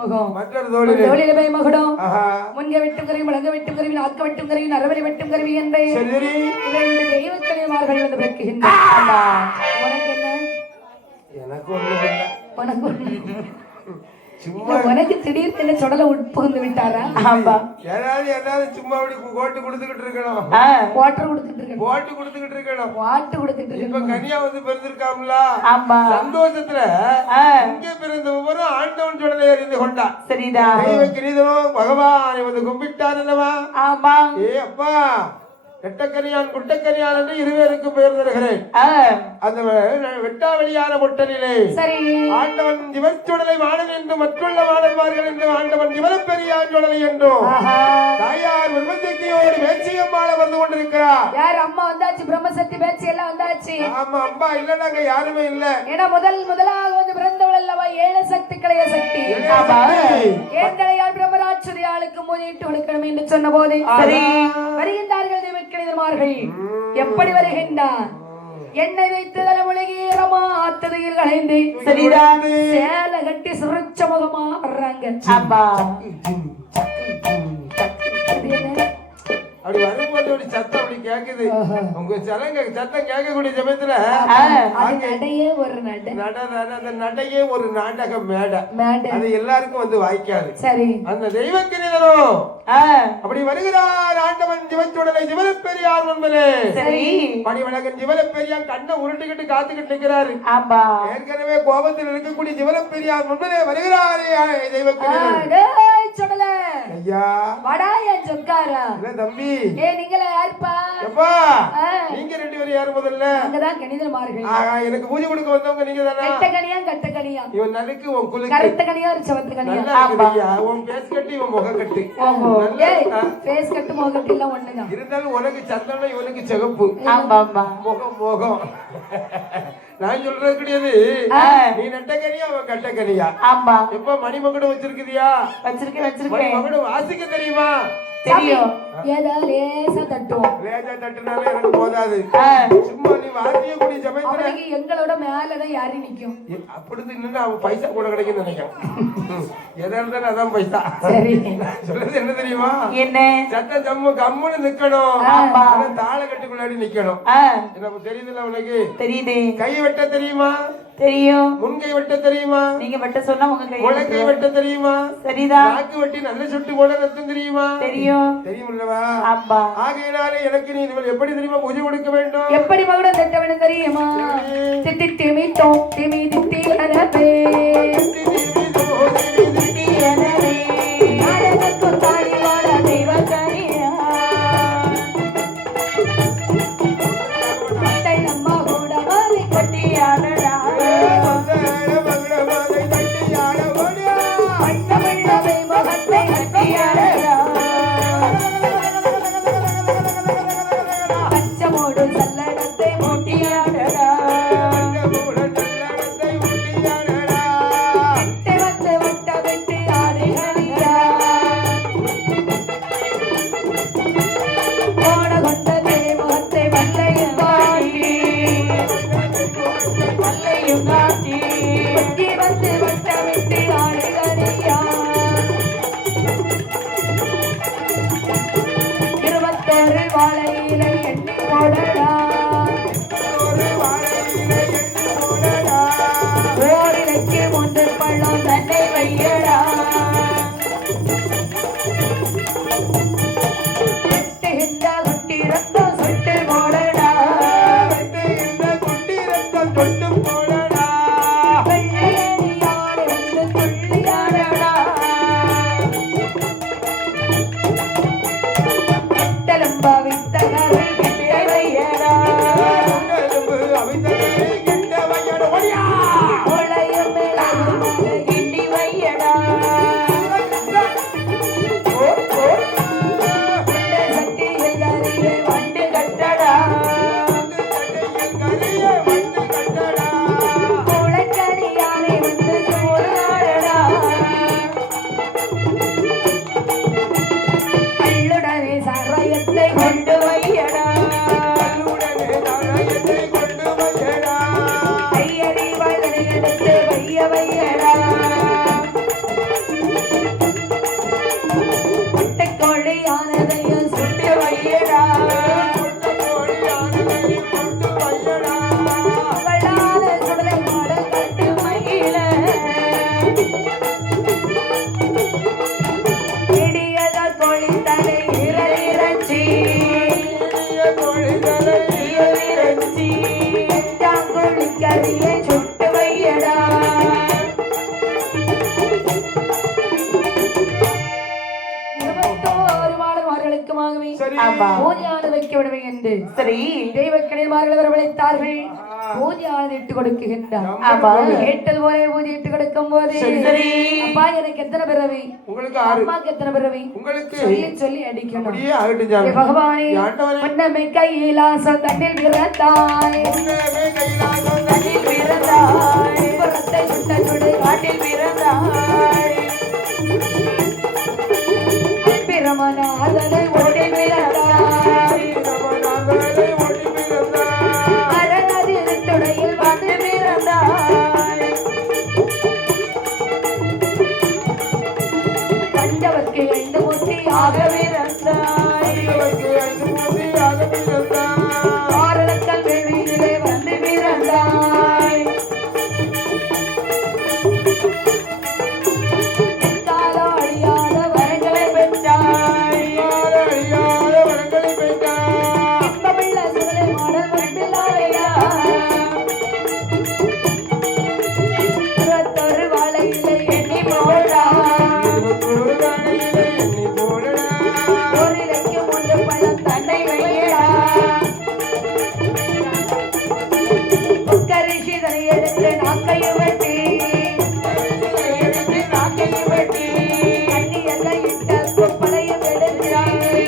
முகம் மற்றொரு தோளிலே தோளிலே பை மகுடம் ஆஹா முன்க வெட்டும் கருவி முழங்க வெட்டும் கருவி நாக்க வெட்டும் கருவி நரவரி வெட்டும் கருவி என்று சரி இரண்டு தெய்வக்கலைமார்கள் வந்து பிறக்குகின்றனர் உனக்கு என்ன எனக்கு ஒண்ணும் இல்ல உனக்கு ஒண்ணு சும்மா உனக்கு திடீர்னு என்ன சொடல உட்புகுந்து விட்டாரா ஆமா ஏதாவது சும்மா அப்படி கோட்டு கொடுத்துக்கிட்டு இருக்கணும் வாட்டர் கொடுத்துட்டு இருக்கேன் போட்டு கொடுத்துக்கிட்டு இருக்கணும் வாட்டு கொடுத்துட்டு இப்ப இருக்கேன் கனியா வந்து பிறந்திருக்காம்ல ஆமா சந்தோஷத்துல இங்கே பிறந்த ஒவ்வொரு ஆண்டவன் சுடலை அறிந்து கொண்டா சரிதான் தெய்வ கிரீதம் பகவானை வந்து கும்பிட்டார் அல்லவா ஆமா ஏ அப்பா வெட்டக்கனியான் குட்டக்கனியான் என்று இருவேருக்கு பெயர் தருகிறேன் அந்த வெட்டாவெளியான பொட்டலிலே சரி ஆண்டவன் ஜிவச்சுடலை மாடல் என்று மற்றுள்ள மாடல்மார்கள் என்று ஆண்டவன் ஜிவலப்பெரியான் சுடலை என்றும் தாயார் பிரம்மசக்தியோடு வேட்சியம்மாள வந்து கொண்டிருக்கிறார் யார் அம்மா வந்தாச்சு பிரம்மசக்தி பேச்சு எல்லாம் வந்தாச்சு ஆமா அம்மா இல்லன்னா அங்க யாருமே இல்ல ஏன்னா முதலாக வந்து பிறந்தவள் அல்லவா ஏழு சக்தி கலைய சக்தி ஏழையால் பிரம்மராட்சரியாளுக்கு முதலீட்டு கொடுக்கணும் என்று சொன்ன போது சரி வருகின்றார்கள் தெய்வக்கலைமார்கள் எப்படி வருகின்றார் என்னை வைத்து தலைமுழுகீரமா ஆத்ததையில் கலைந்து சரிதான் சேலை கட்டி சிறுச்ச முகமா வர்றாங்க ஆமா அப்படி வரும்போது ஒரு சத்தம் அப்படி கேக்குது உங்க சத்தம் கேட்கக்கூடிய சமயத்துல நடையே ஒரு நடை அந்த நடையே ஒரு நாடக மேடை அது எல்லாருக்கும் வந்து வாய்க்காது சரி அந்த தெய்வக்கிரீதனும் அப்படி வருகிறார் ஆண்டவன் ஜிவச்சுடலை ஜிவலப்பெரியார் முன்பே சரி பணிவழகன் ஜிவலப்பெரியான் கண்ணை உருட்டுக்கிட்டு காத்துக்கிட்டு இருக்கிறாரு ஆமா ஏற்கனவே கோபத்தில் இருக்கக்கூடிய ஜிவலப்பெரியார் முன்பே வருகிறாரே தெய்வக்கிரீதன் சுடல ஐயா வடா என் சொக்காரா இல்ல தம்பி நீங்களே யாருப்பா எப்பா நீங்க ரெண்டு பேரும் யாரு முதல்ல அங்கதான் கணிதமார்கள் எனக்கு பூஜை கொடுக்க வந்தவங்க நீங்க தானா கட்ட கனியா இவன் நலுக்கு உன் குலுக்கு கருத்த கனியா ஒரு சிவந்த கனியா உன் பேஸ் கட்டு இவன் முக கட்டு பேஸ் கட்டு முக கட்டு எல்லாம் ஒண்ணுதான் இருந்தாலும் உனக்கு சந்தனம் இவனுக்கு சிகப்பு முகம் நான் சொல்றது கிடையாது நீ நட்ட கனியா அவன் கட்ட கனியா ஆமா எப்ப மணிமகுடம் வச்சிருக்கிறியா வச்சிருக்கேன் மணிமகுடம் வாசிக்க தெரியுமா தெரியும் ஏதா லேசா தட்டுவோம் லேசா தட்டுனால எனக்கு போதாது சும்மா நீ வாசிக்கக்கூடிய சமயத்துல எங்களோட மேலதான் யாரு நிக்கும் அப்படி நின்று அவன் பைசா கூட கிடைக்கும் நினைக்கும் எதா இருந்தாலும் அதான் பைசா சரி சொல்றது என்ன தெரியுமா என்ன சத்தம் ஜம்மு கம்முன்னு நிக்கணும் தாளை கட்டுக்குள்ளாடி நிக்கணும் எனக்கு தெரியுதுல்ல உனக்கு தெரியுது கை வெட்ட தெரியுமா தெரியும் முன்கை வெட்ட தெரியுமா நீங்க வெட்ட சொன்னா உங்க கை முளைக்கை வெட்ட தெரியுமா சரிதான் நாக்கு வெட்டி நல்ல சுட்டு போட ரத்தம் தெரியுமா தெரியுமில்லவா ஆமா ஆகையினாலே எனக்கு நீ எப்படி தெரியுமா பூஜை கொடுக்க வேண்டும் எப்படி மகுடம் தட்ட வேண்டும் தெரியுமா திட்டி திமி தோ திமி திட்டி அரபே ஆமா. பூஜையானது வைக்க விடுவேன் என்று சரி தெய்வக்கணிமார்கள் வரவழைத்தார்கள். பூஜையானது இட்டு கொடுக்குகின்றார். ஆமா. கேட்டது போலே பூஜை இட்டு கொடுக்கும் போது சரி. அப்பா எனக்கு எத்தனை பிறவி, உங்களுக்கு 6 அம்மாக்கு எத்தனை பிறவி உங்களுக்கு சொல்லி சொல்லி அடிக்கணும். அப்படியே ஆகட்டும் சாமி. பகவானே ஆண்டவனே. முன்னமே கையிலாசம் தண்ணில் பிறந்தாய், முன்னமே கைலாசம் தண்ணில் பிறந்தாய் புறத்தை சுட்ட சுடு காட்டில் பிறந்தாய் பிரமநாதனை ஒட்டி பிறந்தாய், பிரமநாதனை ஒட்டி பிறந்தாய். அரணதில் துணையில் வந்து பிறந்தாய் பஞ்சவர்க்கு 5 முத்தியாக பிறந்தாய் இவருக்கு 5 மூர்த்தியாக பிறந்தாய். ஆரணக்கல் வேள்வியிலே வந்து பிறந்தாய், காலோ அழியாத வரங்களை பெற்றாய், அழியாத வரங்களை பெற்றாய். இன்பமுள்ள சுடலை மாடல் மண்பிலாயா, இருபத்தொரு வாழையிலே எண்ணி போடா, 21 தானையிலே எண்ணி போடடா. ஓரிலைக்கு 3 பழம் தன்னை வையடா, கரிசிதனை எடுத்து நாக்கையும் வெட்டி, எடுத்து நாக்கையும் வெட்டி அந்நியர்கள் இட்ட கொப்பளையும் எடுத்தாய்,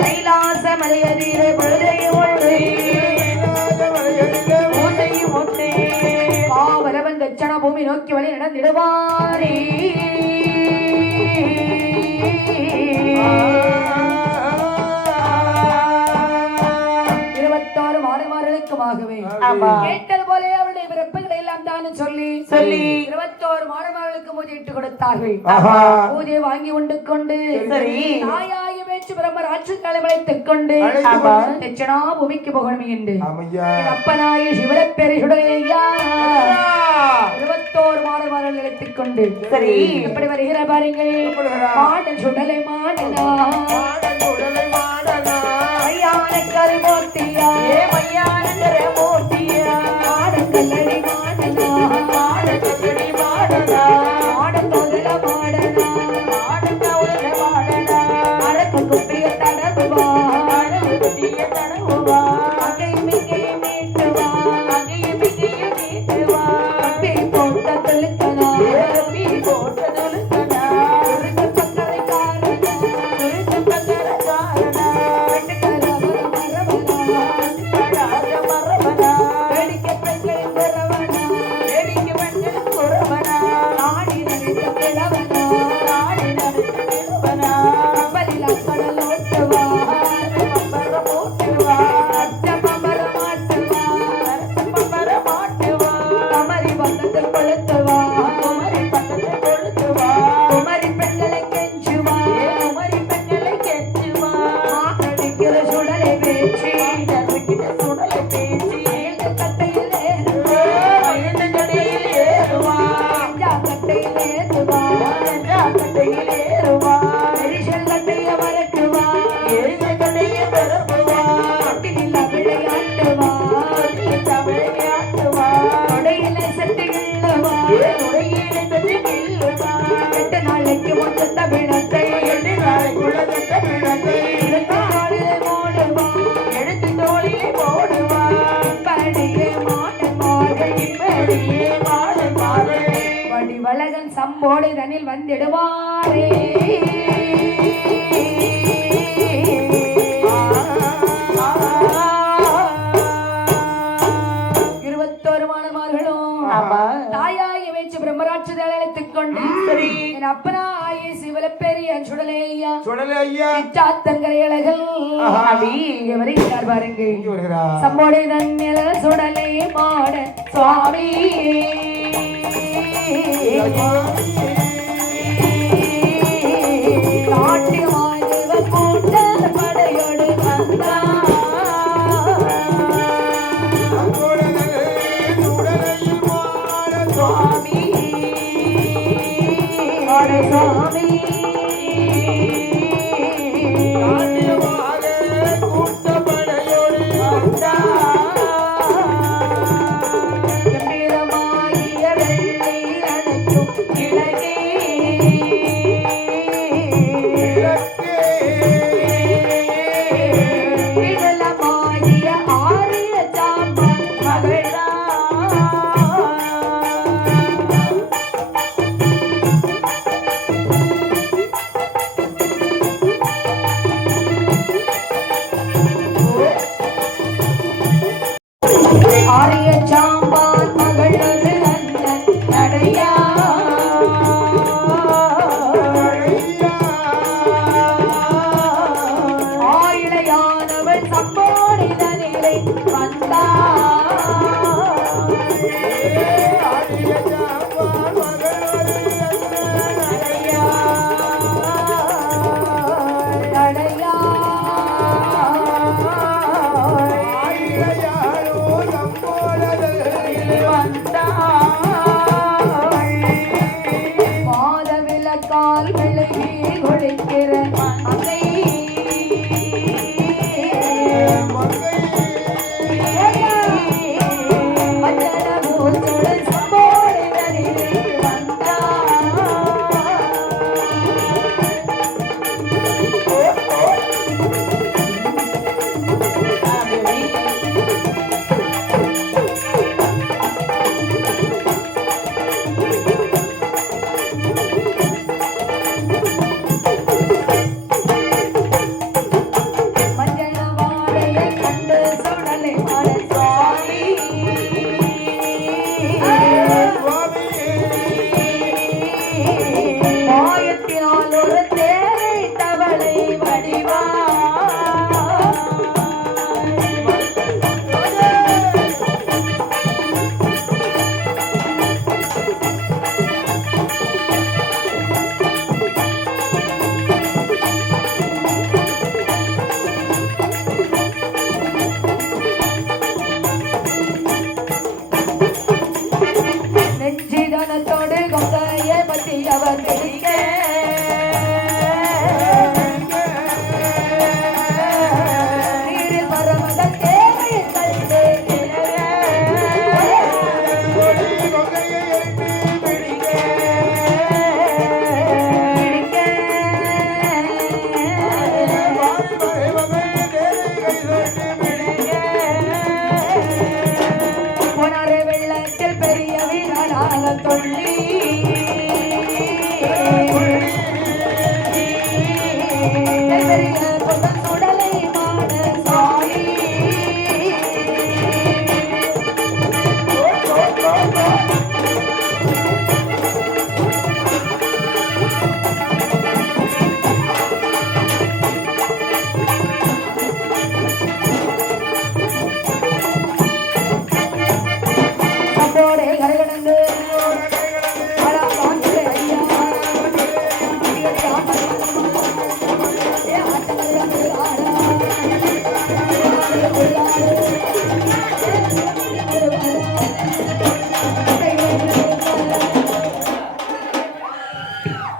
கைலாச மலையதிலே பொழுதையும் ஒன்று, கைலாச மலையடியிலே பூசையும் உண்டு காவலவன் தட்சண பூமி நோக்கி வழி நடந்திடுவாரே. இருபத்தாறு மாணவர்களுக்குமாகவே ஆமா. கேட்டது போலே அவருடைய பிறப்புகளை எல்லாம் தானே சொல்லி சொல்லி 21 மாணவர்களுக்கு பூஜை இட்டு கொடுத்தார்கள். ஆஹா. பூஜை வாங்கி உண்டு கொண்டு சரி. தாயாகி வேற்று பிரம்மர் ஆற்று கலைவளைத்துக் கொண்டு அழைத்துக் ஆமா. தட்சணா பூமிக்கு போகணும் என்று ஆமையா. என் அப்பனாகி சிவலப்பெருசுடையா 21 மாணவர்கள் எடுத்துக் கொண்டு சரி. எப்படி வருகிற பாருங்கள். வருகிறார். மாடல் சுடலை மாடலா மாடல் உடலை மாடலா. ஐயான கரை போத்தியா ஏ மையானந்தர மூர்த்தியா மாடக்கல்லடி மாடலா மாடக்கடி மாடலா மாடத்தோதல மாடலா மாடத்தவுல மாடலா அடக்கு குப்பிய தடவுவா அடவுதிய தடவுவா அகையும் இங்கையும் மீட்டுவா அங்கேயும் இங்கேயும் நீட்டுவா கப்பி போட்ட தொழுக்கனா ஏறி போட்டதுலுக்கனா உருட்டு பக்கரை காரணா துருத்து பக்கர காரணா வெட்டுக்கலவர மரவனா கடாக மரபனா வேடிக்கை பெண்களின் குறவனா வேடிக்கை மஞ்சள் குறவனா நாடி நடித்த கிழவனா நாடி நடத்த நிறுவனா கப்பலில் அப்படல் ஓட்டுவா பம்பர போட்டுவா அட்ட பம்பர மாட்டுவா பம்பர மாட்டுவா கமரி பக்கத்தில் கொளுத்துவா குமரி பக்கத்தை கொளுத்துவா குமரி பெண்களை கெஞ்சுவா குமரி பெண்களை கெச்சுவா மாக்கடிக்கிற சுடலை பேச்சு கிட்ட சுடலை பேசி இந்த கட்டையில் ஏறுவா இந்த கடையில் ஏறுவா நெஞ்சா கட்டையில் ஏறுவா கட்டையில் ஏறுவா எரிசல் கட்டைய மறக்குவா எரிந்த கடையை பரப்புவா கட்டிலில் விளையாட்டுவா தமிழை ஆட்டுவா தொடையில சட்டி கிள்ளுவா உடையிலே தட்டி நில்லுவா 8 நாளைக்கு மொத்த தமிழத்தை எட்டு நாளைக்குள்ள தட்ட பிழத்தை எடுத்து காலிலே மூடுவா எடுத்து தோளிலே போடுவா படியே மாட்டன்மார்கள் இப்படியே மாடல் மாடல் வடிவழகன் சம்போடு தனில் வந்திடுவாரே. இருபத்தோரு மாணவர்களும் ஆமா. தாயாகி வைச்சு பிரம்மராட்சி அழைத்துக் கொண்டு சரி. என் அப்பனாயே சிவலப்பெரிய சுடலேயா சுடலை ஐயா. சாத்தங்கரையழகல் ஆஹா. அப்படி இங்க வருகிறார் பாருங்க. இங்க வருகிறார். சம்போடு தன்னில் சுடலை மாட சுவாமி நாட்டியமாய் தேவ கூட்ட படையோடு வந்தார். அங்குடனே சுடலையில் மாட சுவாமி. அட சுவாமி நாட்டியமாக கூட்டப்படையோடு வந்தார். கம்பீரமாகிய வெள்ளை அணைக்கும் இள கால் விலகி ஒழிக்கிற மங்கை மஞ்சள மூச்சோடு சம்போடு நதியில் வந்தாள். மஞ்சள் வாழையை கண்டு சுடலை மாட சுவாமி மாயத்தினால் ஒரு தேரை தவளை வடிவா நெஞ்சிதனத்தோடு கொங்கையை பற்றி அவர் பிடிக்க நீரில் பரமத தேவை கண்டு போனாரே வெள்ளத்தில் பெரிய வீரனாக தொள்ளி பெரிய புதன் சுடலை மாட சுவாமி சம்போடே கரை கடந்து ஆடா பாட்டு ஐயா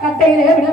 கட்டையிலே விட